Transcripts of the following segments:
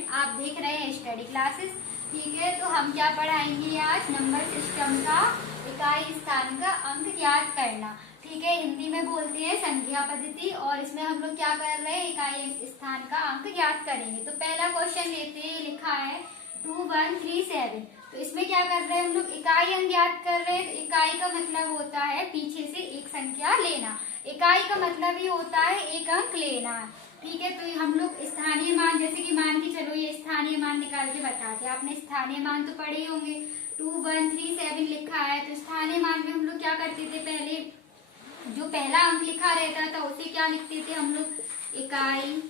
Student, आप देख रहे हैं स्टडी क्लासेस। ठीक है, तो हम क्या पढ़ाएंगे आज? नंबर सिस्टम का इकाई स्थान का अंक याद करना। ठीक है, हिंदी में बोलते हैं संख्या पद्धति, और इसमें हम लोग क्या कर रहे हैं? इकाई स्थान का अंक याद करेंगे। तो पहला क्वेश्चन लेते हैं, लिखा है 2137। तो इसमें क्या कर रहे हैं हम लोग? इकाई अंक याद कर रहे हैं। तो इकाई का मतलब होता है पीछे से एक संख्या लेना। इकाई का मतलब ही होता है एक अंक लेना। ठीक है, तो हम लोग स्थानीय मान, जैसे कि मान के चलो ये स्थानीय मान निकाल के बताते हैं। आपने स्थानीय मान तो पढ़े होंगे। 2137 लिखा है, तो स्थानीय मान में हम लोग क्या करते थे? पहले जो पहला अंक लिखा रहता था उसे क्या लिखते थे हम लोग? इकाई।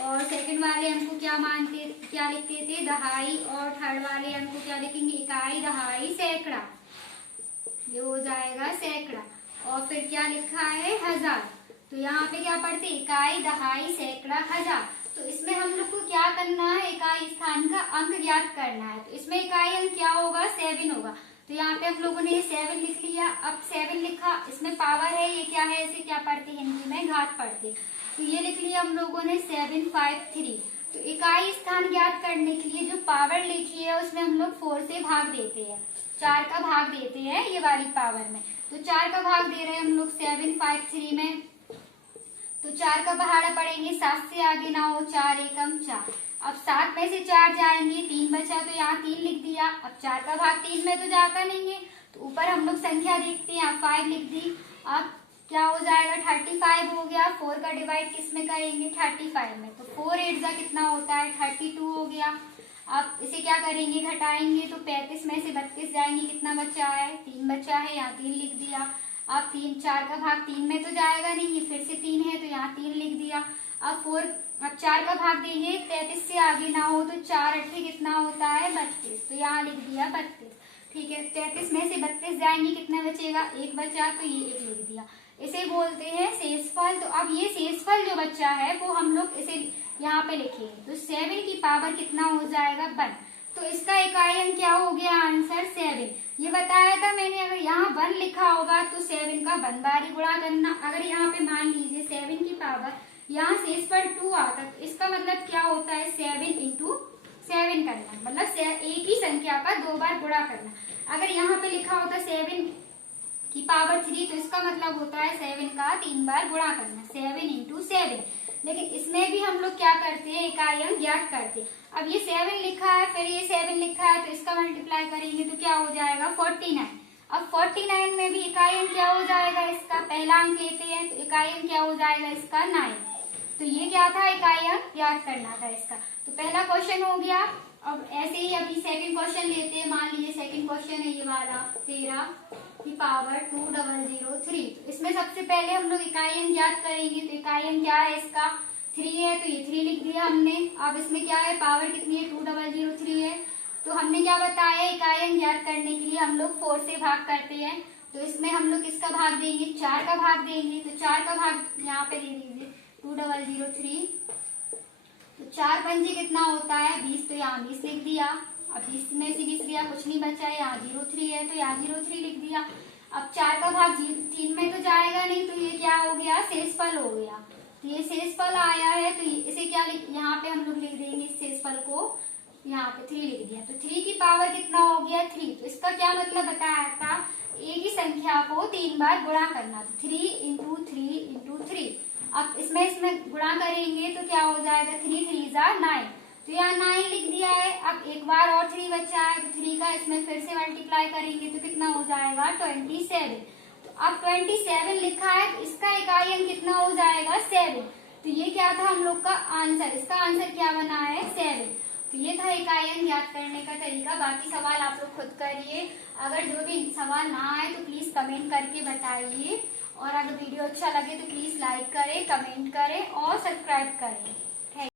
और सेकंड वाले अंक को क्या लिखते थे? दहाई। और थर्ड वाले अंक को क्या लिखेंगे? इकाई, दहाई, सैकड़ा। ये हो जाएगा सैकड़ा। और फिर क्या लिखा है? हजार। तो यहाँ पे क्या पढ़ते? इकाई, दहाई, सैकड़ा, हजार। तो इसमें हम लोग को क्या करना है? इकाई स्थान का अंक ज्ञात करना है। तो इसमें इकाई अंक क्या होगा? 7 होगा। तो यहाँ पे हम लोगों ने 7 लिख लिया। अब 7 लिखा, इसमें पावर है, ये क्या है? इसे क्या पढ़ते हिंदी में? घात पढ़ते। तो ये लिख लिया हम लोगों ने 753। तो इकाई स्थान ज्ञात करने के लिए जो पावर लिखी है उसमें हम लोग 4 से भाग देते हैं, 4 का भाग देते हैं ये वाली पावर में। तो 4 का भाग दे रहे हैं हम लोग 753 में। तो 4 का पहाड़ा पड़ेंगे, 7 से आगे ना हो, 4 एकम 4। अब 7 में से 4 जाएंगे, 3 बचा, तो यहाँ 3 लिख दिया। अब 4 का भाग 3 में तो जाता नहीं है, तो ऊपर हम लोग संख्या देखते हैं, 5 लिख दी। अब क्या हो जाएगा? 35 हो गया। 4 का डिवाइड किस में करेंगे? 35 में। तो 4 8 जा कितना होता है? 32 हो गया। अब इसे क्या करेंगे? घटाएंगे, तो 35 में से 32 जाएंगे, कितना बचा है? 3 बचा है, यहाँ 3 लिख दिया। अब 4 का भाग 3 में तो जाएगा नहीं, फिर से 3 है, तो यहाँ 3 लिख दिया। अब 4 का भाग देंगे, 33 से आगे ना हो, तो 4 8 कितना होता है? 32। तो यहाँ लिख दिया 32। ठीक है, 33 में से 32 जाएंगे, कितना बचेगा? 1 बचा, तो ये 1 लिख दिया। इसे बोलते हैं शेषफल। तो अब ये शेषफल जो बच्चा है वो हम लोग इसे यहाँ पे लिखेंगे। तो 7 की पावर कितना हो जाएगा? 1। तो इसका इकाई अंक क्या हो गया? आंसर 7। ये बताया था मैंने, अगर यहाँ 1 लिखा होगा तो 7 का 1 बार ही गुणा करना। अगर यहाँ पे मान लीजिए 7 की पावर यहाँ शेषफल 2 आता, तो इसका मतलब क्या होता है? 7 इंटू 7 करना, मतलब एक ही संख्या का 2 बार गुणा करना। अगर यहाँ पे लिखा होता 7 की पावर 3, तो इसका मतलब होता है 7 का 3 बार गुणा करना, 7 इंटू 7। लेकिन इसमें भी हम लोग क्या करते हैं? इकाई अंक ज्ञात करते हैं। अब ये 7 लिखा है, फिर ये 7 लिखा है, तो इसका मल्टीप्लाई करेंगे तो क्या हो जाएगा? 49। अब 49 में भी इकाई अंक क्या हो जाएगा? इसका पहला अंक लेते हैं, तो इकाई अंक क्या हो जाएगा इसका? 9। तो ये क्या था? इकाई अंक याद करना था इसका। तो पहला क्वेश्चन हो गया। अब ऐसे ही अभी सेकंड क्वेश्चन लेते हैं। मान लीजिए सेकंड क्वेश्चन है ये वाला, 13 की पावर 2003। तो इसमें सबसे पहले हम लोग इकाई अंक याद करेंगे। तो इकाई अंक क्या है इसका? 3 है, तो ये 3 लिख दिया हमने। अब इसमें क्या है? पावर कितनी है? 2003 है। तो हमने क्या बताया? इकाई अंक याद करने के लिए हम लोग 4 से भाग करते हैं। तो इसमें हम लोग किसका भाग देंगे? 4 का भाग देंगे। तो 4 का भाग यहाँ पे दे दीजिए, 2003। तो 4 पंजे कितना होता है? 20। तो यहाँ 20 लिख दिया। अब 20 में से 20 गया, कुछ नहीं बचा है, यहाँ 03 है, तो यहाँ 03 लिख दिया। अब 4 का भाग 3 में तो जाएगा नहीं, तो ये क्या हो गया? शेषफल हो गया। तो ये शेषफल आया है, तो इसे क्या यहाँ पे हम लोग लिख देंगे, इस शेषफल को यहाँ पे 3 लिख दिया। तो 3 की पावर कितना हो गया? 3। तो इसका क्या मतलब बताया था? एक ही संख्या को 3 बार गुणा करना। 3 इंटू 3 इंटू 3। अब इसमें गुणा करेंगे तो क्या हो जाएगा? 3 3 जा 9। तो यहाँ 9 लिख दिया है। अब एक बार और 3 बचा है, तो 3 का इसमें फिर से मल्टीप्लाई करेंगे तो कितना हो जाएगा? 27। तो अब 27 लिखा है, तो इसका इकाई अंक कितना हो जाएगा? 7। तो ये क्या था हम लोग का आंसर? इसका आंसर क्या बना है? 7। तो ये था इकाई अंक याद करने का तरीका। बाकी सवाल आप लोग खुद करिए। अगर जो भी सवाल ना आए तो प्लीज कमेंट करके बताइए। और अगर वीडियो अच्छा लगे तो प्लीज लाइक करें, कमेंट करें और सब्सक्राइब करें।